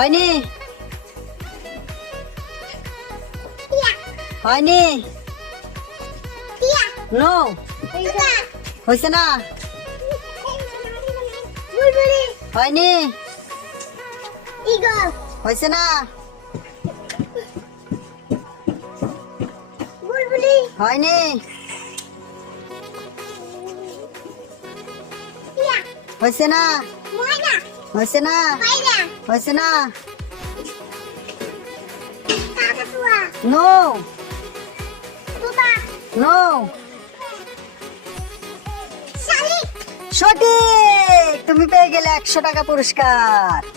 হয়নি হয়নি নো হয়েছে না হয়নি হয়েছে না হয়নি হয়েছে না হয়েছে না হয়েছে না নো নো সঠিক তুমি পেয়ে গেলে 100 টাকা পুরস্কার।